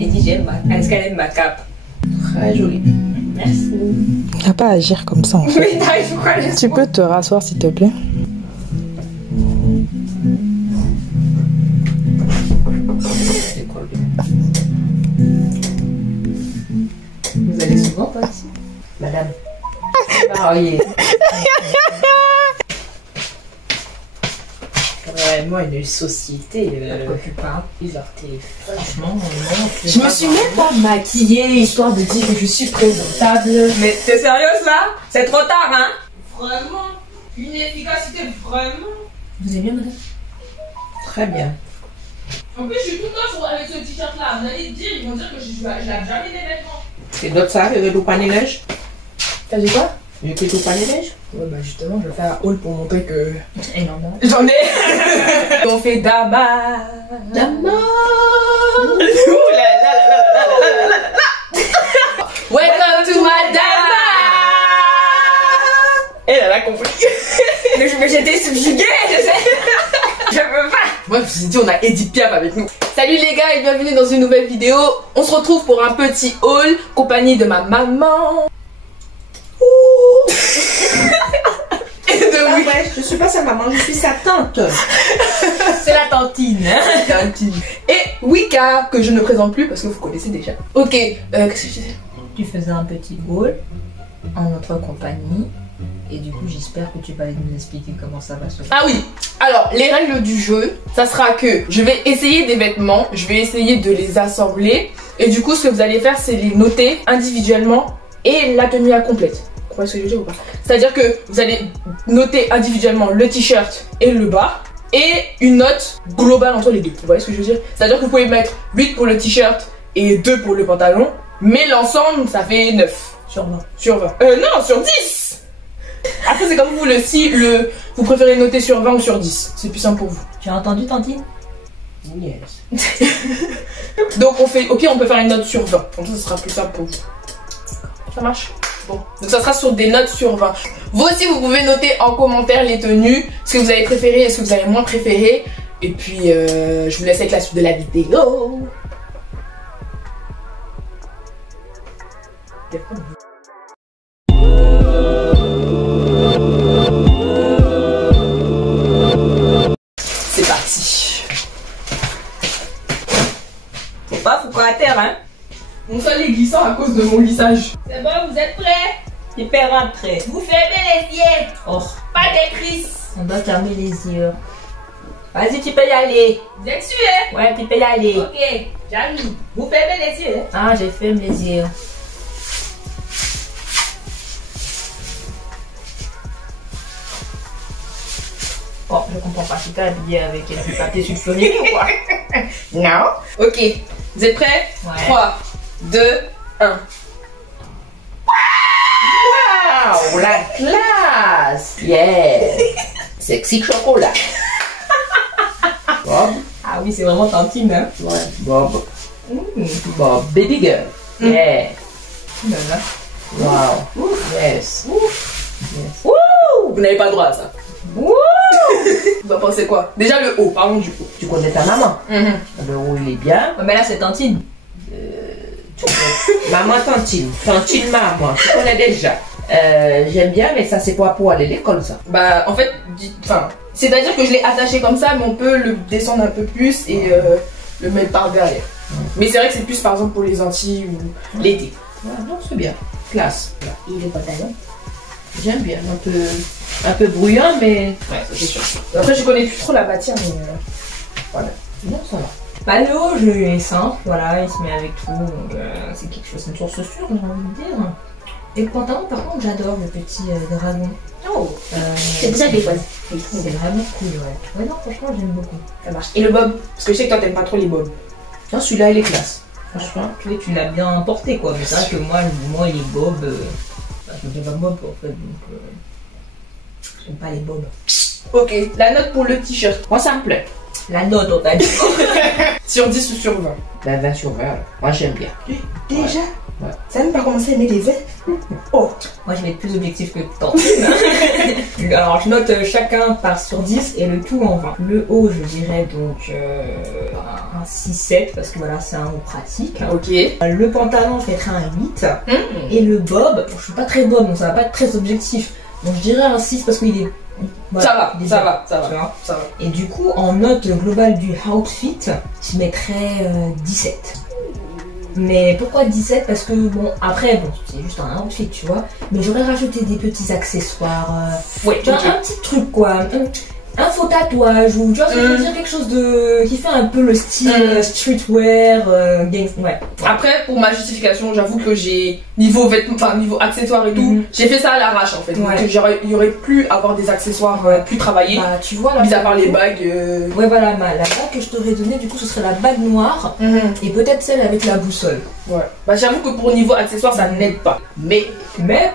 Elle dit j'aime ma... Est-ce qu'elle aime ma cape? Très jolie. Merci. T'as pas à agir comme ça en fait. Oui, t'arrives quoi? Tu peux te rasseoir s'il te plaît? Vous allez souvent toi ici? Madame. Mariée. Vraiment une société. Pourquoi tu parles? Ils leur téléphone. Franchement, non. Je me suis même pas maquillée histoire de dire que je suis présentable. Mais t'es sérieuse là? C'est trop tard, hein? Vraiment? Une efficacité, vraiment? Vous allez bien, madame? Très bien. En plus, je suis tout le temps avec ce t-shirt là. Vous allez dire, ils vont dire que je lave jamais des vêtements. Et d'autres ça, il y a du panier neige. T'as dit quoi? Il y a du panier neige. Ouais, bah justement, je vais faire un haul pour montrer que. Énormément. J'en ai! On fait Dama! Dama! Welcome to my Dama! Elle a compris. Mais j'étais subjuguée, je sais. Je peux pas. Moi, je me suis dit, on a Edith Piaf avec nous. Salut les gars et bienvenue dans une nouvelle vidéo. On se retrouve pour un petit haul, compagnie de ma maman. Et de Ah ouais, je suis pas sa maman, je suis sa tante. c'est la tantine. Tantine. Et Wika, que je ne présente plus parce que vous connaissez déjà. Ok, qu'est-ce que je disais? Tu faisais un petit haul en notre compagnie et du coup j'espère que tu vas nous expliquer comment ça va se faire. Ah oui, alors les règles du jeu, ça sera que je vais essayer des vêtements, je vais essayer de les assembler et du coup ce que vous allez faire c'est les noter individuellement et la tenue à complète. Vous voyez ce que je veux dire ou pas? C'est-à-dire que vous allez noter individuellement le t-shirt et le bas et une note globale entre les deux. Vous voyez ce que je veux dire? C'est-à-dire que vous pouvez mettre 8 pour le t-shirt et 2 pour le pantalon, mais l'ensemble ça fait 9. Sur 20. Sur 20. Non, sur 10. Après c'est comme vous, vous préférez noter sur 20 ou sur 10. C'est plus simple pour vous. Tu as entendu Tantine? Yes. Donc on peut faire une note sur 20. Comme ça, ce sera plus simple pour vous. Ça marche? Bon. Donc ça sera sur des notes sur 20. Vous aussi, vous pouvez noter en commentaire les tenues, ce que vous avez préféré et ce que vous avez moins préféré. Et puis, je vous laisse avec la suite de la vidéo. C'est parti. Faut pas foutre à terre, hein? Mon sol est glissant à cause de mon lissage. C'est bon, vous êtes prêts? Tu peux rentrer. Vous fermez les yeux. Oh, Pas de crise. on doit fermer les yeux. Vas-y, tu peux y aller. Vous êtes sûr? Ouais, tu peux y aller. Ok, j'arrive. Vous fermez les yeux. Ah, j'ai fermé les yeux. Oh, je comprends pas. Tu t'es habillé avec du papier sulfurique ou quoi? Non. Ok, vous êtes prêts? Ouais. 3, 2, 1. Wow, la classe. Yeah. Sexy chocolat. Bob. Ah oui, c'est vraiment Tantine, hein? Ouais, Bob. Bob, baby girl. Yeah. Wow. Yes. Yes. Wouh! Vous n'avez pas le droit à ça. Wouh! Vous en pensez quoi? Déjà le haut, parlons du haut. Tu connais ta maman? Le haut, il est bien. Mais là, c'est Tantine. Maman Tantine. Tantine maman. Tu connais déjà. J'aime bien, mais ça, c'est pas pour aller à l'école, ça. Bah, en fait, c'est-à-dire que je l'ai attaché comme ça, mais on peut le descendre un peu plus et le mettre par derrière. Mais c'est vrai que c'est plus par exemple pour les Antilles ou l'été. Ouais, non, c'est bien. Classe. Et le pantalon? J'aime bien. Un peu bruyant, mais. Ouais, c'est sûr. Après, je connais plus trop la matière, mais voilà. Non, ça va. Bah, le haut, je est simple, voilà, il se met avec tout, donc c'est quelque chose, c'est une source sûre, j'ai envie de dire. Et le pantalon, par contre, j'adore le petit dragon. Oh, C'est pour ça que les fois, c'est vraiment cool, ouais. Ouais, non, franchement, j'aime beaucoup. ça marche. Et le bob? Parce que je sais que toi, t'aimes pas trop les bobs. Non, celui-là, il est classe. Franchement. Tu l'as bien porté, quoi, mais c'est vrai que moi, les bobs, bah, je me fais pas bob, en fait, donc j'aime pas les bobs. Ok, la note pour le t-shirt. Moi, ça me plaît. La note, on t'a dit. Sur 10 ou sur 20? Ben, 20 sur 20. Moi, j'aime bien. Déjà? Ouais. Ça n'a même pas commencé à aimer les verts. Oh. Moi, je vais être plus objectif que toi. Alors, je note chacun par sur 10 et le tout en 20. Le haut, je dirais donc un 6-7 parce que voilà, c'est un haut pratique. Ok. Le pantalon, je mettrais un 8. Et le bob, je suis pas très bob, donc ça va pas être très objectif. Donc, je dirais un 6 parce qu'il est... Voilà, Ça va, il est ça bien, va, ça tu va, vois. ça va. Et du coup, en note globale du outfit, je mettrais 17. Mais pourquoi 17? Parce que bon, après, bon, c'est juste un outfit, tu vois. Mais j'aurais rajouté des petits accessoires. Ouais, Tu vois, un petit truc quoi. Un faux tatouage ou tu vois ce que je veux dire, quelque chose de qui fait un peu le style streetwear, ouais. Après, pour ma justification, j'avoue que j'ai niveau vêtements, enfin niveau accessoires et tout, j'ai fait ça à l'arrache en fait. Ouais. Donc il y aurait plus à avoir des accessoires plus travaillés, Bah tu vois là. mis à part les bagues. Ouais voilà, la bague que je t'aurais donnée du coup ce serait la bague noire et peut-être celle avec la boussole. Ouais. Bah j'avoue que pour niveau accessoires ça n'aide pas. Mais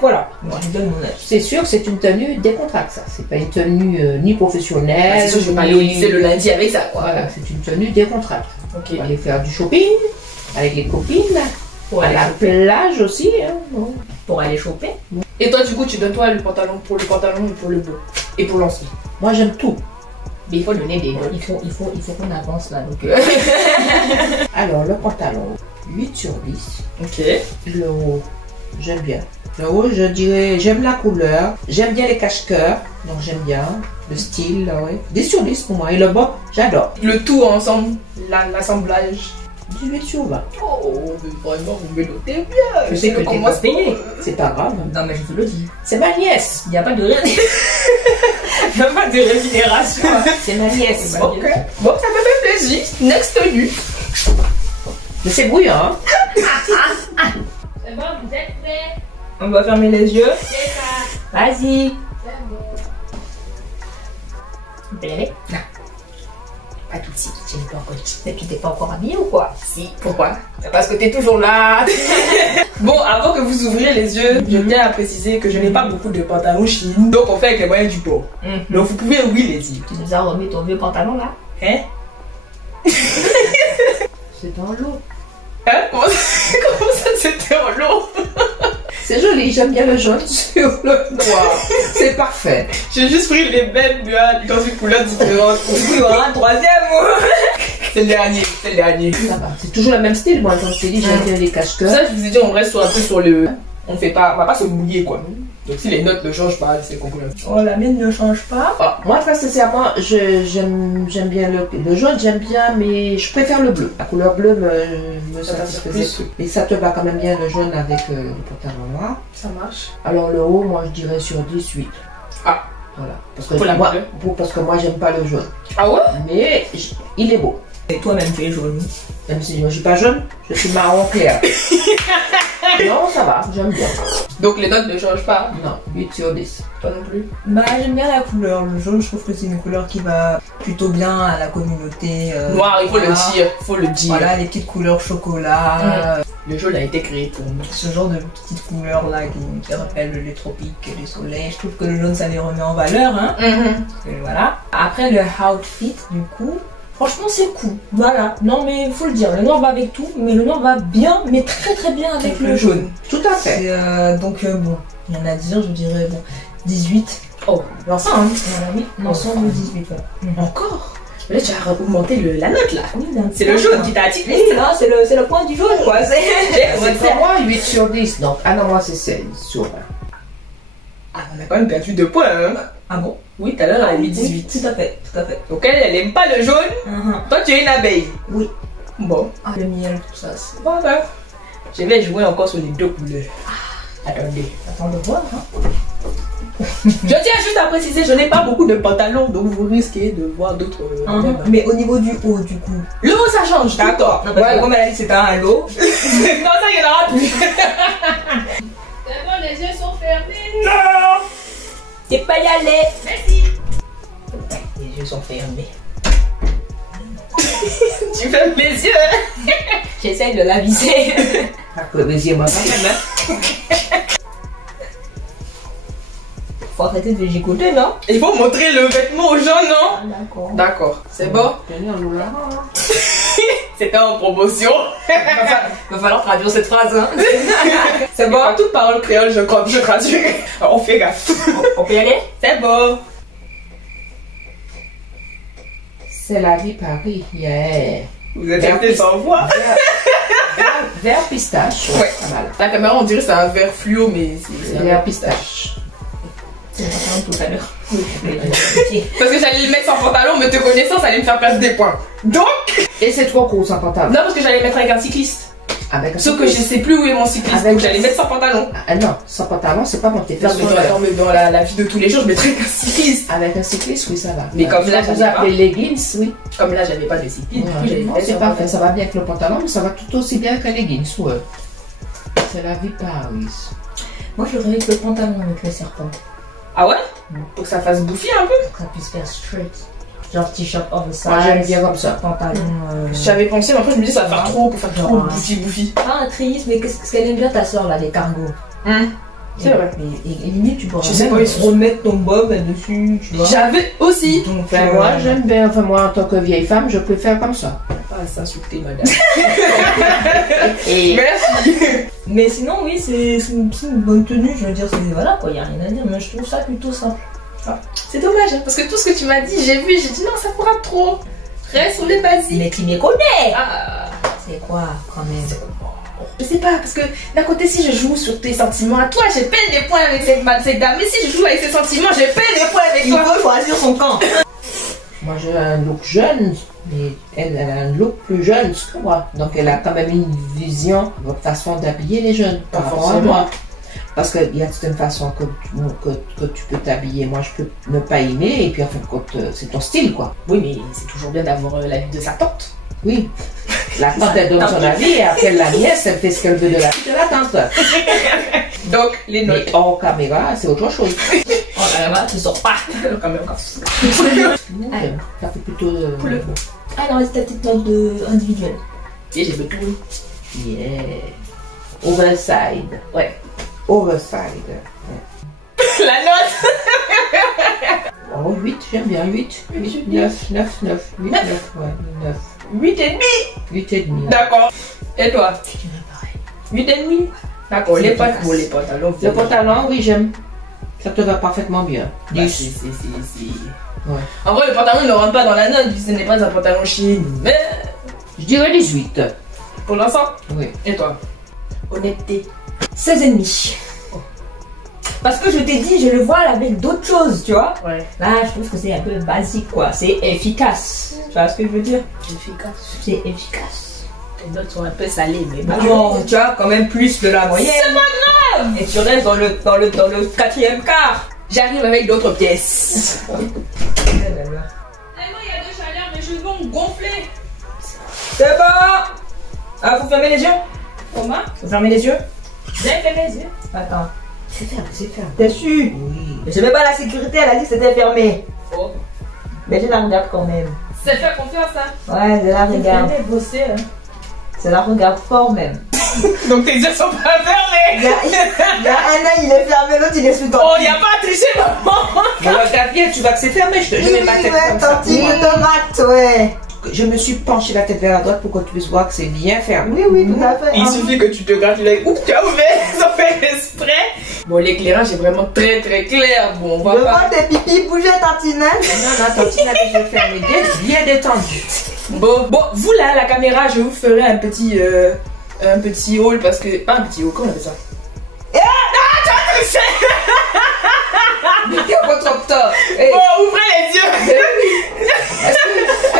voilà, moi je donne mon avis. C'est sûr que c'est une tenue décontractée, ça. C'est pas une tenue ni professionnelle. c'est sûr, je vais pas aller au lycée le lundi avec ça quoi. Voilà, c'est une tenue décontractée. Ok. On va aller faire du shopping avec les copines, Pour à aller, la plage aussi. Hein. Bon. pour aller choper. Et toi du coup tu donnes toi le pantalon pour le pantalon et pour le bleu et pour l'ensemble. Moi j'aime tout. Mais il faut donner des Il faut qu'on avance là donc. Alors le pantalon, 8 sur 10. Ok. Le haut, j'aime bien. Le haut, je dirais, j'aime la couleur, j'aime bien les cache-cœurs, donc j'aime bien le style, ouais. 10 sur 10 pour moi. Et le bas, j'adore. Le tout ensemble, l'assemblage. 18 sur 20. Oh, mais vraiment, vous me notez bien. Je sais que t'es comment pas se payé. C'est pas grave. Non mais je te le dis. C'est ma nièce. Il n'y a pas de il y a pas de rémunération. C'est ma nièce. Ok. Bon, ça me fait plaisir. Next tenue. Mais c'est bouillant, hein. C'est bon, vous êtes prêts? On va fermer les yeux. C'est ça. Vas-y. C'est bon. On peut y aller. Pas tout de suite, je n'ai pas encore dit. Et puis t'es pas encore habillée ou quoi? Si, pourquoi? Parce que t'es toujours là. Bon, avant que vous ouvriez les yeux, je tiens à préciser que je n'ai pas beaucoup de pantalons Chine. Donc on fait avec les moyens du bord. Donc vous pouvez, oui, les dire. Tu nous as remis ton vieux pantalon là? Hein? C'est dans l'eau. Hein? Comment ça c'était en lot? C'est joli, j'aime bien le jaune sur le noir. C'est parfait. J'ai juste pris les mêmes dans une couleur différente. Il y aura un troisième. C'est le dernier, c'est le dernier. Ça va. C'est toujours le même style, moi, quand je t'ai dit, j'aime bien les cache-cœurs. Ça, je vous ai dit, on reste sur un peu sur le. On va pas se mouiller quoi. Donc si les notes ne changent pas, c'est qu'on peut. Oh la mienne ne change pas. Ah, moi, très sincèrement, j'aime bien le jaune, j'aime bien, mais je préfère le bleu. La couleur bleue me Ça satisfaisait t'attire plus. Mais ça te va quand même bien le jaune avec le pantalon noir. Ça marche. Alors le haut, moi, je dirais sur 18. Ah. Voilà. Parce que Pour la moi, couleur. parce que moi, j'aime pas le jaune. Ah ouais? Mais il est beau. Et toi-même tu es jaune. Même si je suis pas jaune, je suis marron clair. Non, ça va, j'aime bien. Donc les notes ne changent pas. Non, 8 sur 10. Toi non plus. Bah j'aime bien la couleur. Le jaune je trouve que c'est une couleur qui va plutôt bien à la communauté. Noir, il faut voilà. le dire. Faut le dire. Voilà les petites couleurs chocolat. Le jaune a été créé pour nous. Ce genre de petites couleurs là qui rappellent les tropiques, les soleils. Je trouve que le jaune ça les remet en valeur. Hein. Et voilà. Après le outfit du coup. Franchement c'est cool, voilà. Non mais il faut le dire, le noir va avec tout, mais le noir va bien, mais très très bien avec le jaune. Tout à fait. Donc bon, il y en a à dire, je dirais bon, 18. Oh, l'ensemble. Hein. Voilà, oui, l'ensemble 18. Voilà. Encore? Là, tu as augmenté la note là. Oui, C'est le jaune qui t'a attiré. Oui, là, c'est le point du jaune quoi. C'est pour moi 8 sur 10. Donc, ah non, moi c'est 16 sur 20. Ah, on a quand même perdu 2 points. Hein. Ah bon? Oui, tout à l'heure, elle a mis 18. Tout à fait, tout à fait. Donc elle aime pas le jaune. Toi, tu es une abeille. Oui. Bon. Ah, le miel, tout ça, c'est... Voilà. Je vais jouer encore sur les deux couleurs. Attendez. Attends de voir, hein. Je tiens juste à préciser, je n'ai pas beaucoup de pantalons, donc vous risquez de voir d'autres. Mais au niveau du haut, du coup. Le haut, ça change. D'accord. Non, parce Voilà. que comme elle a dit c'était un lot. Non, ça, il y en aura plus. C'est bon, les yeux sont fermés. Non. T'es pas y aller. Merci. Les yeux sont fermés. Tu fermes les yeux. J'essaye de la viser. Les yeux, moi, quand même, hein. Faut arrêter de gigoter, non? Il faut montrer le vêtement aux gens, non? D'accord. D'accord. C'est bon? Tenir le là. C'était en promotion. Va falloir traduire cette phrase, hein. C'est bon, toute parole créole, je traduis. On fait gaffe. On peut y aller? C'est bon. C'est la vie Paris. Yeah. Vous êtes restés sans voix. Vert pistache. Ouais. Pas mal. La caméra, on dirait que c'est un vert fluo, mais c'est un Vert pistache. C'est tout à l'heure. Parce que j'allais le mettre sans pantalon, mais te connaissant, ça allait me faire perdre des points. Donc. Et c'est trop court sans pantalon. Non, parce que j'allais mettre avec un cycliste. Avec un Sauf que je sais plus où est mon cycliste. Avec Donc j'allais mettre sans pantalon. Ah non, sans pantalon, c'est pas mon tes Non, fesses. mais dans la vie de tous les jours, je mettrais qu'un cycliste. Avec un cycliste, oui, ça va. Mais comme là, vous j'avais appelez leggings, oui. Comme là, j'avais pas de cycliste. Du coup, j'avais Non, fait c'est sans parfait, pantalon. ça va bien avec le pantalon, mais ça va tout aussi bien que les leggings, ouais. C'est la vie Paris. Moi, je avec le pantalon avec le serpent. Ah ouais? Pour que ça fasse bouffer un peu. Pour que ça puisse faire straight. Genre t-shirt oversize. Moi, j'aime bien comme ça. Pantalon. J'avais pensé, mais après, je me dis, ça va faire trop pour faire trop bouffi. Ah, triste, mais qu'est-ce qu'elle aime bien ta soeur là, les cargos. C'est vrai. Et limite, tu pourras Je sais même pas, ils sont- remettre ton bob là-dessus, tu vois. J'avais aussi. Donc, Enfin, moi, j'aime bien, enfin, moi, en tant que vieille femme, je préfère comme ça. Pas s'insulter, madame. Et Merci. Mais sinon, oui, c'est une bonne tenue, je veux dire, c'est voilà quoi, y a rien à dire, mais je trouve ça plutôt simple. C'est dommage, hein, parce que tout ce que tu m'as dit, j'ai vu, j'ai dit non, ça fera trop. Reste sur les basiques. Mais tu me connais. Ah. C'est quoi quand même? Je sais pas, parce que d'un côté, si je joue sur tes sentiments à toi, j'ai peine des points avec cette dame. Mais si je joue avec ses sentiments, j'ai peine des points avec Il toi. faut choisir son camp. moi, j'ai un look jeune, mais elle a un look plus jeune que moi. Donc, elle a quand même une vision, votre façon d'habiller les jeunes, Pas par rapport à forcément. moi. Parce qu'il y a toute une façon que tu peux t'habiller. Moi, je peux ne pas aimer, et puis en fin de compte, c'est ton style, quoi. Oui, mais c'est toujours bien d'avoir l'avis de sa tante. Oui. La tante, elle donne son avis, et après, la nièce, elle fait ce qu'elle veut de la vie de la tante. Donc, les notes. Mais hors caméra, c'est autre chose. Oh là là, tu sors pas. Quand même, encore. Ça fait plutôt... Pour le Alors, c'est ta petite note individuelle. Et j'ai le tout. Yeah. Overside. Ouais. Overside. La note. Oh, 8, j'aime bien, 8. 8, 9, 9, 9, 8, 9, ouais, 9. 8 et demi. 8 et demi. D'accord. Et toi? Je dirais pareil. 8 et demi. D'accord, les potes. Bon, les pantalons. Le pantalon, oui, j'aime. Ça te va parfaitement bien. Bah, 10. c'est... Ouais. En vrai, le pantalon ne rentre pas dans la note, vu que ce n'est pas un pantalon chine. Mais Je dirais 18. pour l'instant. Oui. Et toi? Honnêteté. 16,5. Parce que je t'ai dit, je le vois avec d'autres choses, tu vois. Ouais. Là, je trouve que c'est un peu basique, quoi. C'est efficace. Tu vois ce que je veux dire? Efficace. C'est efficace. Tes notes sont un peu salées, mais Bah non, tu vois, quand même plus de la moyenne. C'est pas grave. Et tu restes dans le quatrième quart. j'arrive avec d'autres pièces. Tellement il y a de chaleur, mes cheveux vont gonfler. C'est bon. Ah, faut fermer les yeux. Comment? Faut fermer les yeux. J'ai fait mes yeux. Attends. C'est ferme, c'est ferme. T'es sûr? Oui. Mais c'est même pas la sécurité, elle a dit que c'était fermé. Oh. Mais je la regarde quand même. C'est faire confiance, hein. Ouais, je la regarde. bosser, hein. Je la regarde fort même. Donc tes yeux sont pas fermés. Il y a un œil, il est fermé, l'autre il est sous ton. Oh, y a pas à tricher, maman. Mais regarde bien, tu vois que c'est fermé. Je mets ma tête comme ça. tantine de tomate, ouais. Je me suis penché la tête vers la droite pour que tu puisses voir que c'est bien fermé. Oui, tout à fait. Il suffit que tu te grattes l'œil. Oups, tu as ouvert sans faire exprès. Bon, l'éclairage est vraiment très très clair. Bon, on va Je pas. vois tes pipis bouger, tantinette. Non, tantine a déjà fermé. Bien détendu. Bon, vous là, la caméra, je vous ferai un petit haul parce que. Pas un petit haul, comment on appelle ça? Mettez votre octobre. Hey, Bon, ouvrez les yeux.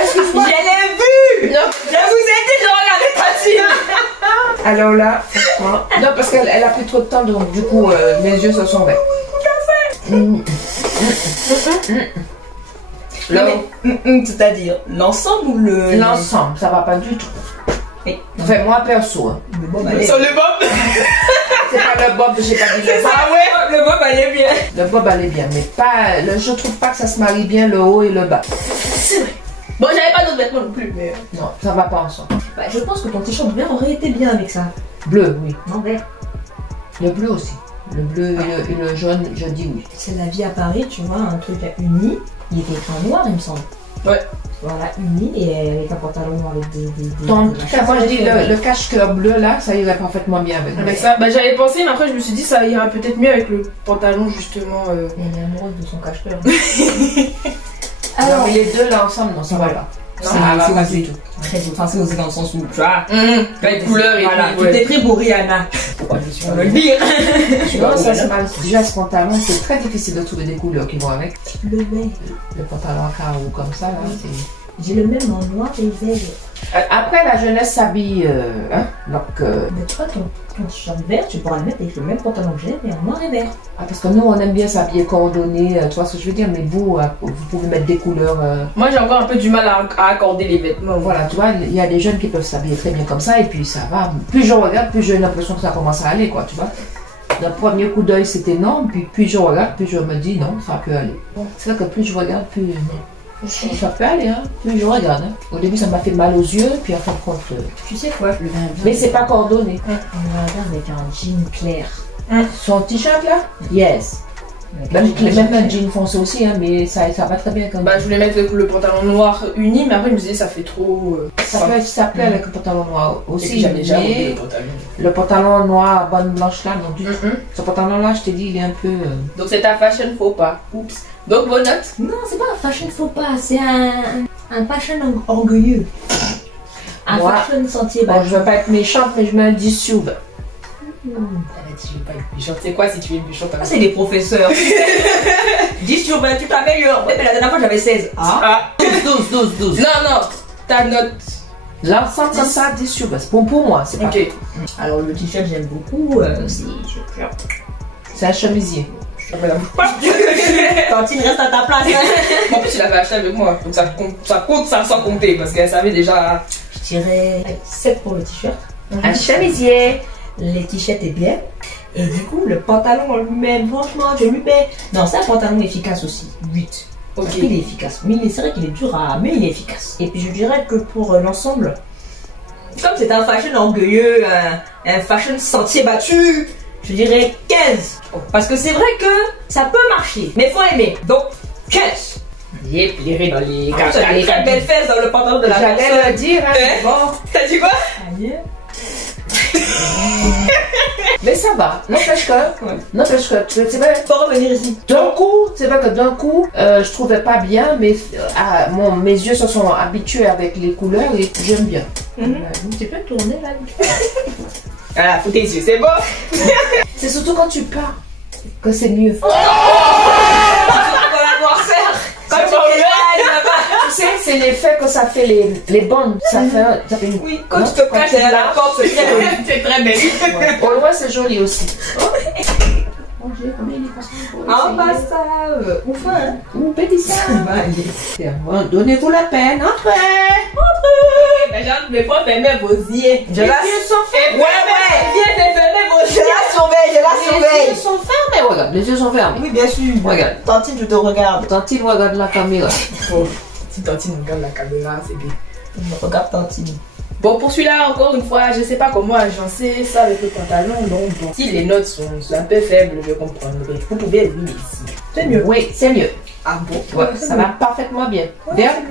excuse-moi. Je l'ai vu. Non, je vous ai dit de regarder Tati. Alors là, franchement. Non, parce qu'elle a pris trop de temps, donc du coup, mes yeux se sont verts. C'est-à-dire l'ensemble ou le. L'ensemble, ça va pas du tout. Et- Enfin, moi perso. Hein. Le bob allait. Sur le bob. C'est pas le bob, j'ai pas dit le bob. Ah ouais. Le bob allait bien. Le bob allait bien, mais pas. Je trouve pas que ça se marie bien le haut et le bas. C'est vrai. Bon, j'avais pas d'autres vêtements non plus, mais. Non, ça va pas ensemble. Bah, je pense que ton t-shirt vert aurait été bien avec ça. Bleu, oui. Non, vert. Le bleu aussi. Le bleu et le jaune, je dis oui. C'est la vie à Paris, tu vois, un truc uni. Il était écrit en noir, il me semble. Ouais. Voilà, uni et avec un pantalon noir avec des En de tout la cas, chasse moi je à dis l'effet. le cache-cœur bleu là, ça irait parfaitement bien avec Avec ça, bah j'avais pensé, mais après je me suis dit ça ira peut-être mieux avec le pantalon justement. Elle est amoureuse de son cache-cœur. Alors, mais les deux là ensemble, non, ça va pas. Non, Ça va pas du tout. Très beau. Enfin, c'est aussi dans le sens où, tu vois, Les couleurs et voilà, tout. tu Ouais. t'es pris pour Rihanna. Pourquoi je suis On va le dire. Non, ça c'est mal. Déjà, ce pantalon, c'est très difficile de trouver des couleurs qui vont avec. Le vert. Le pantalon à carreaux comme ça, là, c'est... J'ai le même en noir et vert. Après, la jeunesse s'habille, hein, donc... Mais tu vois, ton t-shirt vert, tu pourras le mettre avec le même pantalon que j'ai, mais en noir et vert. parce que nous, on aime bien s'habiller coordonné, tu vois ce que je veux dire, mais vous, vous pouvez mettre des couleurs... Moi j'ai encore un peu du mal à accorder les vêtements. voilà, tu vois, il y a des jeunes qui peuvent s'habiller très bien comme ça, et puis ça va. Plus je regarde, plus j'ai l'impression que ça commence à aller, quoi, tu vois. Le premier coup d'œil, c'était non, puis plus je regarde, plus je me dis non, ça peut aller. C'est vrai que plus je regarde, plus... ça peut aller, hein, plus je regarde. Hein. Au début, ça m'a fait mal aux yeux, puis en fin de compte... Tu sais quoi, je le mets bien. Mais c'est pas coordonné. On va bien avec un jean clair. Son t-shirt, là? Yes. Même un jean foncé aussi, hein, mais ça va très bien quand même. Bah je voulais mettre le pantalon noir uni, mais après je me disais ça fait trop. Ça peut avec le pantalon noir Et aussi, puis j'avais déjà enlevé mais le pantalon. le pantalon noir bonne blanche là, non du tout. Ce pantalon là, je t'ai dit, il est un peu... Donc c'est ta fashion faux pas. Oups. Donc vos notes? Non, c'est pas un fashion faux pas, c'est un fashion orgueilleux. Un Moi, fashion sentier Bon, battu. je veux pas être méchante, mais je mets un 10 sur 20. Elle a dit je vais pas être méchante. C'est quoi si tu es méchante? Ah, c'est des professeurs. 10 sur 20, tu t'améliores. Ouais, mais la dernière fois j'avais 16. Ah, 12. Non, ta note. L'ensemble comme ça, 10 sur 20. Pour moi, c'est pas... Ok. alors le t-shirt j'aime beaucoup. C'est un chemisier. Tantine reste à ta place. En plus tu l'avais acheté avec moi. Donc ça compte ça sans compter parce qu'elle savait déjà. Je dirais 7 pour le t-shirt. Un chemisier. Les t-shirts est bien. Et du coup, le pantalon en lui-même, franchement, je lui mets. Non, c'est un pantalon efficace aussi. 8. Ok. Il est efficace. Mais c'est vrai qu'il est dur à. Mais il est efficace. Et puis je dirais que pour l'ensemble, comme c'est un fashion orgueilleux, un fashion sentier battu, je dirais 15. Parce que c'est vrai que ça peut marcher. Mais faut aimer. Donc 15. Yep, les raies dans les Ah, ça a des très belles fesses dans le pantalon de la J'allais personne. le dire, hein, Hein? bon. T'as dit quoi? Aïe. Mais ça va. N'empêche que, c'est vrai, Faut revenir ici. d'un coup, c'est vrai que d'un coup, je trouvais pas bien, mais mes yeux se sont habitués avec les couleurs et j'aime bien. Tu peux tourner là. Voilà, faut tes yeux, c'est bon? C'est surtout quand tu pars que c'est mieux. On va voir faire. Quand tu Tu sais, c'est l'effet que ça fait les bonnes. Ça fait une... Oui, quand Non, tu te caches derrière la porte, c'est très joli. C'est très belle. Au loin, c'est joli aussi. Ah, bah ça. Ouf, hein. Ou petit ça. Donnez-vous la peine, entrez. Mais genre, mes fois, fermez vos yeux. Je la Ouais, viens fermer vos Je yeux. la surveille, je la Les surveille. yeux sont fermés, regarde. Les yeux sont fermés. Oui, bien sûr. Regarde. Tantine, je te regarde. Tantine regarde la caméra. Bon, si Tantine regarde la caméra, c'est bien. Je me regarde Tantine. Bon, pour celui-là, encore une fois, je sais pas comment agencer ça avec le pantalon. Donc, bon, si les notes sont un peu faibles, je comprends. Vous pouvez éliminer ici. C'est mieux. Oui, c'est mieux. Ah bon? Ouais, ça va parfaitement bien.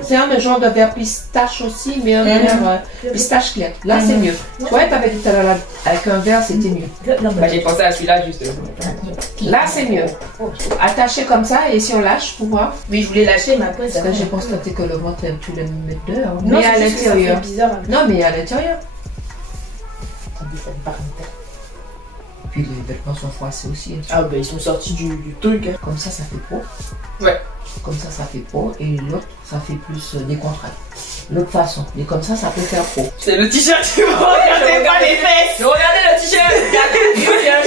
C'est un genre de vert pistache aussi, mais un vert pistache clair. Là, c'est mieux. Tu vois, t'avais dit tout à l'heure, avec un vert, c'était mieux. Bah, j'ai pensé à celui-là juste. Là, c'est mieux. Attaché comme ça, et si on lâche, pour voir. Oui, je voulais lâcher, mais après, ça Parce que j'ai constaté que le ventre est un peu le mettre dehors. Non, Mais à c'est juste que ça fait l'intérieur. bizarre. Non, mais à l'intérieur. Attendez, ça me part en tête. Puis les vêtements sont froissés aussi. Hein. Ah, bah, ils sont sortis du truc. Hein. Comme ça fait pro. Ouais. Comme ça fait pro. Et l'autre, ça fait plus décontracté. L'autre façon. Et comme ça peut faire pro. C'est le t-shirt, tu vois. Regardez pas les fesses. Regardez le t-shirt.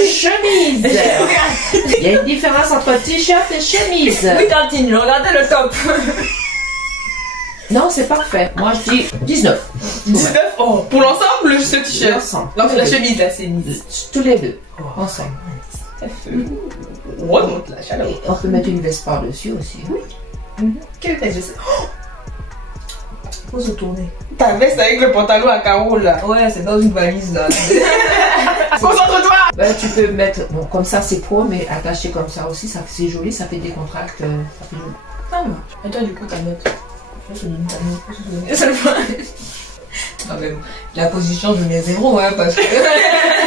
Chemise. Il y a une différence entre t-shirt et chemise. Oui, Tantine, regardez le top. Non, c'est parfait. Moi, je dis 19. 19 oh, pour l'ensemble, ce t-shirt. Ensemble. Non, c'est la chemise, la chemise. Tous les deux. Ensemble. On remonte la chaleur. Et on peut mettre une veste par-dessus aussi. Quelle veste je sais. Faut se tourner. Ta veste avec le pantalon à carreaux là. Ouais, c'est dans une valise là. Concentre-toi. Ben, tu peux mettre, bon, comme ça c'est pro, mais attaché comme ça aussi, c'est joli, ça fait des contracts. Ça fait joli. Ça marche. Et toi, du coup, ta note? Non mais bon, la position je mets 0 hein, parce que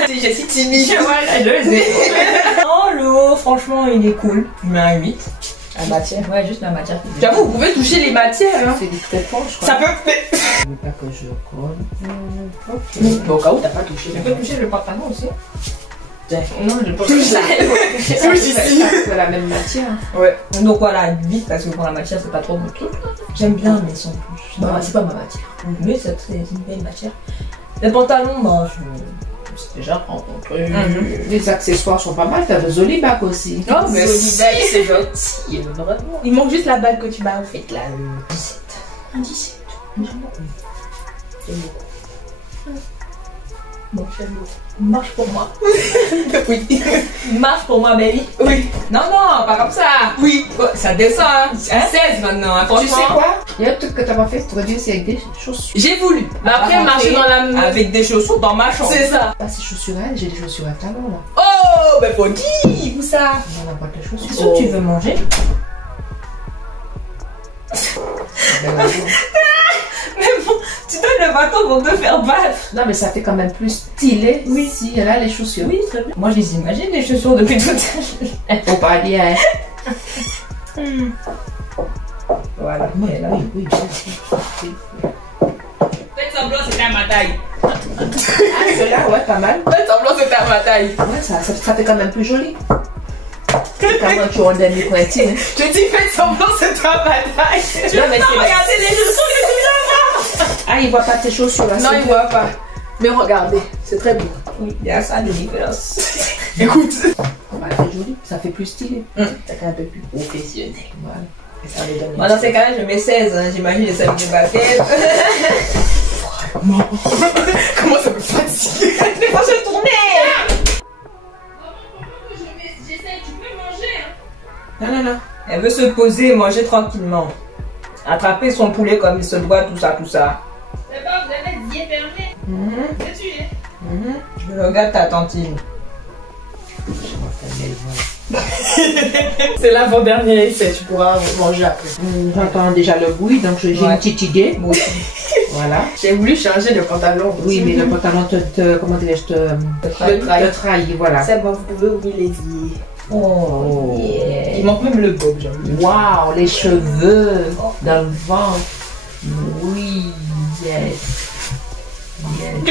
si je suis timide, voilà, je sais. Oh le haut, franchement il est cool. Je mets un 8. La matière. Ouais, juste la matière. J'avoue, vous pouvez toucher les matières. Hein. C'est du très fort, je crois. Ça peut. Je veux pas que je colle. Ok. Mais au cas où t'as pas touché. Tu peux toucher le pantalon aussi. Non, je peux toucher. Oui, ici. C'est la même matière. Ouais. Donc voilà, 8 parce que pour la matière c'est pas trop mon truc. J'aime bien mais sans plus. Bah, c'est pas ma matière. Mais c'est une belle matière. Les pantalons, bah je sais déjà prendre ton truc. Les accessoires sont pas mal. T'as de jolis bacs aussi. Oh, mais Solidaire, c'est gentil, vraiment. il manque juste la balle que tu m'as offerte là. 17. Un 17. J'aime beaucoup. J'aime beaucoup. Bon, j'aime beaucoup. Marche pour moi. Oui. Marche pour moi, baby. Oui. Non, non, pas comme ça. Oui. Ça descend, hein. 16 maintenant, hein, Tu sais franchement. quoi? Il y a un truc que t'as pas fait. Tu aurais dû essayer avec des chaussures. J'ai voulu. Mais après, marcher dans la. Avec des chaussures dans ma chambre. C'est ça. Pas ces chaussures à elle, j'ai des chaussures à talons là. Oh, ben faut dire. Où ça? On a pas de chaussures. C'est sûr que tu veux manger? Ben, ouais. Mais bon, tu donnes le bâton pour te faire battre. Non, mais ça fait quand même plus stylé si elle a les chaussures. Oui, très bien. Moi, je les imagine, les chaussures depuis tout à l'heure. Faut pas dire, hein. Voilà. Oui, Et là. oui. Faites semblant, c'était à ma taille. Ah, celle-là, ouais, pas mal. Faites semblant, c'était à ma taille. Ouais, ça fait quand même plus joli. C'est quand même tu as des micro-intime, hein. Je dis, faites semblant, c'était à ma taille. Non, mais c'est Regardez les chaussures que tu là. Ah, il voit pas tes chaussures là. Non, c'est il voit pas. Mais regardez, c'est très beau. Oui, il y a ça de différence. Écoute. Ouais, c'est joli, ça fait plus stylé. Ça fait un peu plus professionnel. Voilà. Et ça les donne. Moi, dans ces cas-là, je mets 16. Hein. J'imagine les salles de basket. Comment ça me fatigue? Mais faut se tourner. J'essaie, tu peux manger. Hein. Non, non, non. Elle veut se poser, manger tranquillement. Attraper son poulet comme il se doit, tout ça, tout ça. D'abord, vous avez dit fermé. Dessus, hein. Je regarde ta tantine. C'est l'avant-dernier essai, tu pourras manger après. J'entends déjà le bruit, donc j'ai Ouais. une petite idée. Bon. Voilà. J'ai voulu changer de pantalon. Oui, mais le pantalon comment dirais-je, te trahit, voilà. C'est bon, vous pouvez ouvrir les yeux. Oh. Yeah. Il manque même le bob, j'ai envie. Waouh, les cheveux dans le ventre. Oui, yes.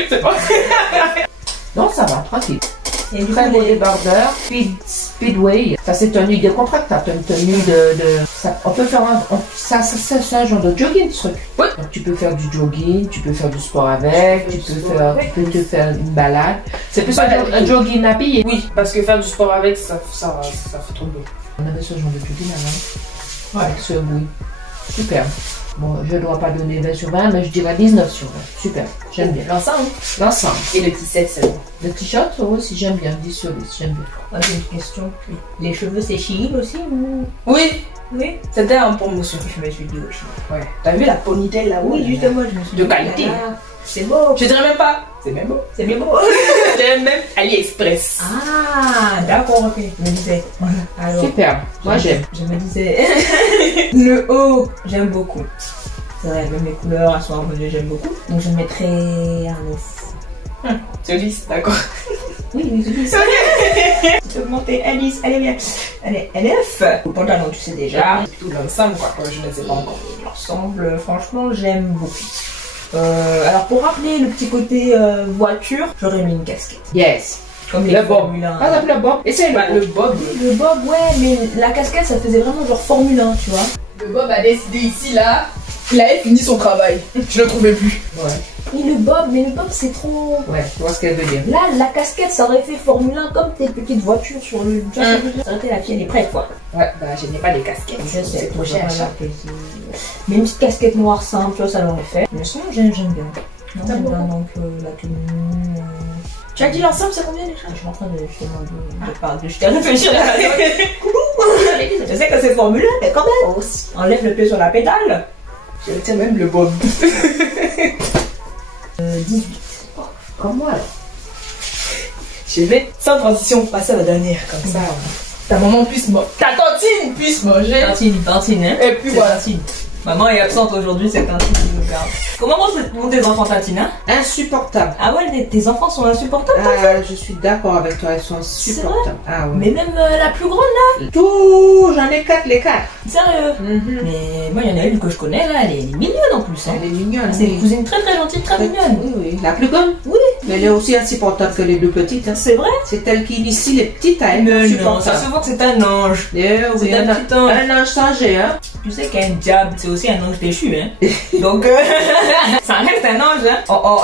C'est pas. Non, ça va, tranquille. Et du Très coup, beau les... débardeur, speedway. Ça, c'est tenue de contractable, une tenue de ça, on peut faire ça, c'est un genre de jogging, ce truc. Oui. Donc, tu peux faire du jogging, tu peux faire du sport avec, tu peux te faire une balade. C'est plus un jogging habillé. Oui, parce que faire du sport avec, ça fait trop beau. On avait ce genre de jogging avant. Ouais. Avec ce bruit. Super. Bon, je ne dois pas donner 20 sur 20, mais je dirais 19 sur 20. Super, j'aime bien. L'ensemble. L'ensemble. Et le t-shirt, c'est bon. Le t-shirt, aussi, j'aime bien. 10 sur 10, j'aime bien. Moi, j'ai une question. Les cheveux, c'est Shein aussi ou... Oui, Oui. c'était en promotion. Je me suis dit aussi. Ouais. T'as vu la ponytail là-haut? Oui, justement, je me suis De dit, qualité. ah, c'est beau. Je dirais même pas. C'est même beau. C'est bien beau. J'aime même AliExpress. Ah, d'accord, ok. Je me disais. Alors, Super, moi j'aime. je me disais. Le haut, j'aime beaucoup. C'est vrai, même les couleurs, elles sont un peu j'aime beaucoup. Donc, je mettrais un 9. C'est lisse, d'accord. Oui, mais je dis ça. Tu peux monter à 10, allez bien. Allez, à 9. Le pantalon, tu sais déjà. Tout l'ensemble, quoi, que je ne sais pas encore. L'ensemble, franchement, j'aime beaucoup. Alors, pour rappeler le petit côté voiture, j'aurais mis une casquette. Yes. Comme les Le bob. Formule 1. Par exemple, le bob. Essaye Bah, le bob. Le bob, ouais, mais la casquette, ça faisait vraiment genre Formule 1, tu vois. Le bob a décidé ici, là. Il avait fini son travail. Je le trouvais plus. Ouais. Et le bob, mais le bob, c'est trop... Ouais, tu vois ce qu'elle veut dire. Là, la casquette, ça aurait fait Formule 1 comme tes petites voitures sur le... Tu vois, ça aurait été la fille, elle est prête, quoi. Ouais, bah, je n'ai pas de casquette. Je sais, C'est trop cher. voilà, mais une petite casquette noire simple, tu vois, ça l'aurait fait. Mais sinon, j'aime bien. Non, j'aime bien, donc la tenue... Tu as dit l'ensemble, c'est combien déjà? Je suis en train de justement de jeter à réfléchir à la Je sais que c'est Formule 1, mais quand même. Aussi. Enlève le pied sur la pédale. Je retiens même le bob. 18. Comme moi, là. Je vais, sans transition, passer à la dernière, comme ça. Ta maman puisse manger. Ta tantine puisse manger. Tantine, hein. Et puis voilà. Tantine. Maman est absente aujourd'hui, c'est Tantine qui nous garde. Comment vont tes enfants, Tantine, hein? Insupportable. Ah ouais, tes enfants sont insupportables? Ah, je suis d'accord avec toi, elles sont insupportables. Ah ouais. Mais même la plus grande là? Tout, j'en ai 4, les 4. Sérieux? Mais moi, il y en a une que je connais là, elle est mignonne en plus. Hein. Elle est mignonne. C'est une cousine très très gentille, très mignonne. Oui, oui. La plus grande? Oui. Mais elle est aussi insupportable que les deux petites. Hein. C'est vrai? C'est elle qui initie les petites à être Mais non, insupportables. ça se voit que c'est un ange. Eh oui, C'est un petit ange. un ange changé, hein. Tu sais qu'un diable, c'est aussi un ange déchu, hein. Donc, ça reste un ange, hein. Oh oh.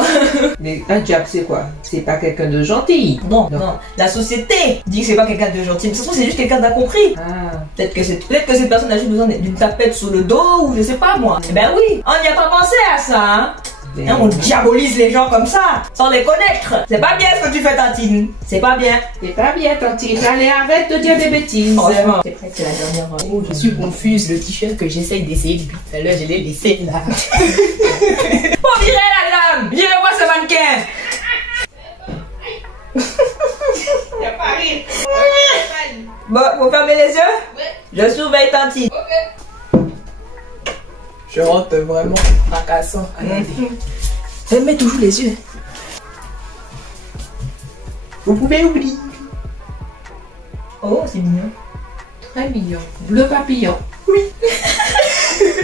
Mais un diable, c'est quoi? C'est pas quelqu'un de gentil. Non, non. La société dit que c'est pas quelqu'un de gentil. Mais ça se trouve, c'est juste quelqu'un d'incompris. Ah. Peut-être que cette personne a juste besoin d'une tapette sur le dos ou je sais pas moi. Eh ben oui, on n'y a pas pensé à ça, hein. Mais Hein, on diabolise les gens comme ça, sans les connaître. C'est pas bien ce que tu fais, Tantine. C'est pas bien. c'est pas bien, Tantine. Allez, arrête de dire des bêtises. Franchement. C'est vrai que c'est la dernière. Oh, je suis confuse. Le t-shirt que j'essaye d'essayer depuis tout à l'heure, je l'ai laissé là. Oh, virez la dame. Virez-moi ce mannequin. Y'a pas rire. Bon, vous fermez les yeux? Je surveille Tantine. Je rentre vraiment fracassant. Elle met toujours les yeux. Vous pouvez oublier. Oh, c'est mignon. Très mignon. Bleu papillon.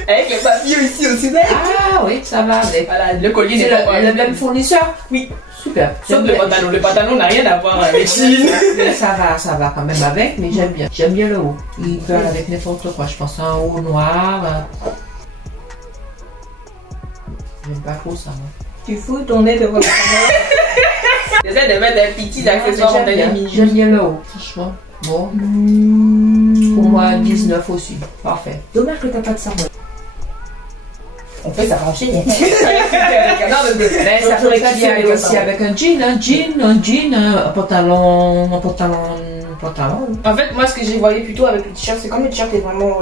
Avec le papillon ici aussi. Ah oui, ça va avec. Voilà, le collier C'est n'est pas le même fournisseur? Oui. Super. Sauf le pantalon. Le pantalon n'a rien à voir avec Chine. Mais ça va quand même avec, mais j'aime bien. J'aime bien le haut. Il peut aller avec n'importe quoi. Je pense un haut noir. J'aime pas trop ça, moi. Tu fous ton nez de votre J'essaie de mettre un petit accessoire en J'aime bien le haut, franchement. Bon. Pour moi, 19 aussi. Parfait. Dommage que t'as pas de cerveau. On peut s'arranger. Mais ça peut très bien aller aussi avec un jean, un pantalon. En fait, moi, ce que j'ai voyé plutôt avec le t-shirt, c'est comme le t-shirt est vraiment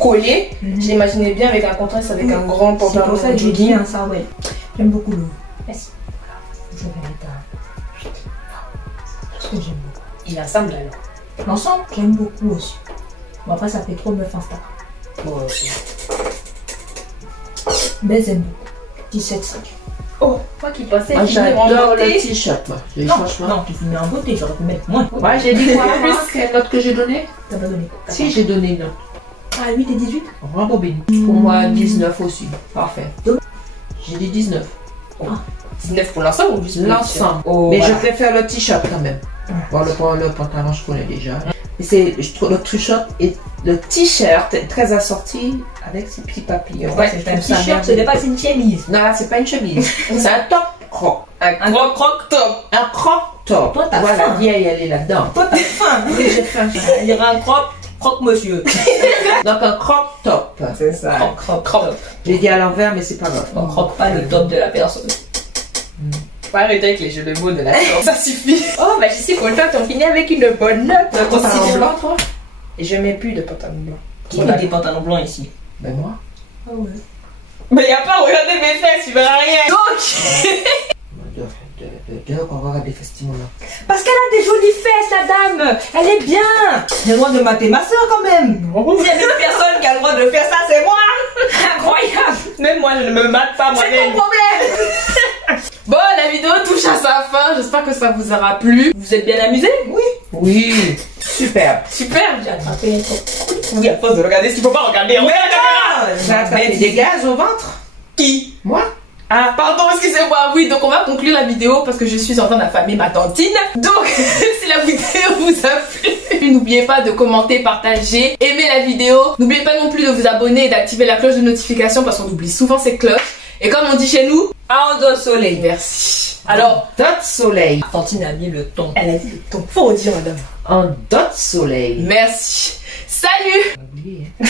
collé. Je l'imaginais bien avec un contraste avec un grand C'est pantalon pour ça que j'ai dit jogging. hein, ça, ouais. J'aime beaucoup le. Merci. Je vais parce que j'aime beaucoup. Il assemble alors. L'ensemble, j'aime beaucoup aussi. Bon, après, ça fait trop meuf Insta. Mais j'aime beaucoup. 17,5. Oh, moi qui pensais Moi, qu'il venait j'adore en le beauté. t-shirt, moi. Et Non, franchement. non, tu finis en beauté, j'aurais pu mettre moins. Ouais, j'ai dit quoi, moi? Quelle note que j'ai donnée? T'as pas donné. Si, j'ai donné une note. Ah, 8 et 18? Rembobine. Pour moi, 19 aussi. Parfait. J'ai dit 19. 19 pour l'ensemble ou juste pour le t-shirt? L'ensemble. Oh, Mais voilà. je préfère le t-shirt quand même. Bon, le pantalon, je connais déjà. Mais je trouve le t-shirt est très assorti avec ses petits papillons. Ouais, c'est un t-shirt, ce n'est pas une chemise. Non, c'est pas une chemise. C'est un top croc. Un croc top. Un crop top. Toi, t'as voilà, faim. vieille, elle est là-dedans. Toi, t'as faim. Oui, j'ai faim. Il y aura un croque monsieur. Donc un crop top. C'est ça. Croc. J'ai dit à l'envers, mais c'est pas grave. On croque pas le top de la personne. Faut arrêter avec les jeux de mots de la sorte. Ça suffit. Oh, bah je suis contente, on finit avec une bonne note. Un pantalon blanc, toi? Et je mets plus de pantalon blanc. Qui met des pantalons blancs ici? Ben moi. Ah ouais. Mais y a pas, regardez mes fesses, tu verras rien. Donc, On va regarder festival là. Parce qu'elle a des jolies fesses, la dame. Elle est bien. J'ai le droit de mater ma soeur quand même. S'il y a une personne qui a le droit de faire ça, c'est moi. Incroyable. même moi, je ne me mate pas C'est moi-même. ton problème. Bon, la vidéo touche à sa fin. J'espère que ça vous aura plu. Vous êtes bien amusés? Oui. Oui, super. Super. J'ai attrapé un truc. Oui, à force de regarder ce qu'il faut pas regarder. On met la caméra. Ça a fait des gaz au ventre? Qui? Moi? Ah, pardon, excusez-moi. Oui, donc on va conclure la vidéo parce que je suis en train d'affamer ma tantine. Donc, si la vidéo vous a plu, n'oubliez pas de commenter, partager, aimer la vidéo. N'oubliez pas non plus de vous abonner et d'activer la cloche de notification parce qu'on oublie souvent ces cloches. Et comme on dit chez nous, Un de soleil. merci. Alors, Dot soleil. Tantine a mis le ton. elle a dit le ton. Faut redire, madame. En dot soleil. Merci. Salut. On a oublié, hein.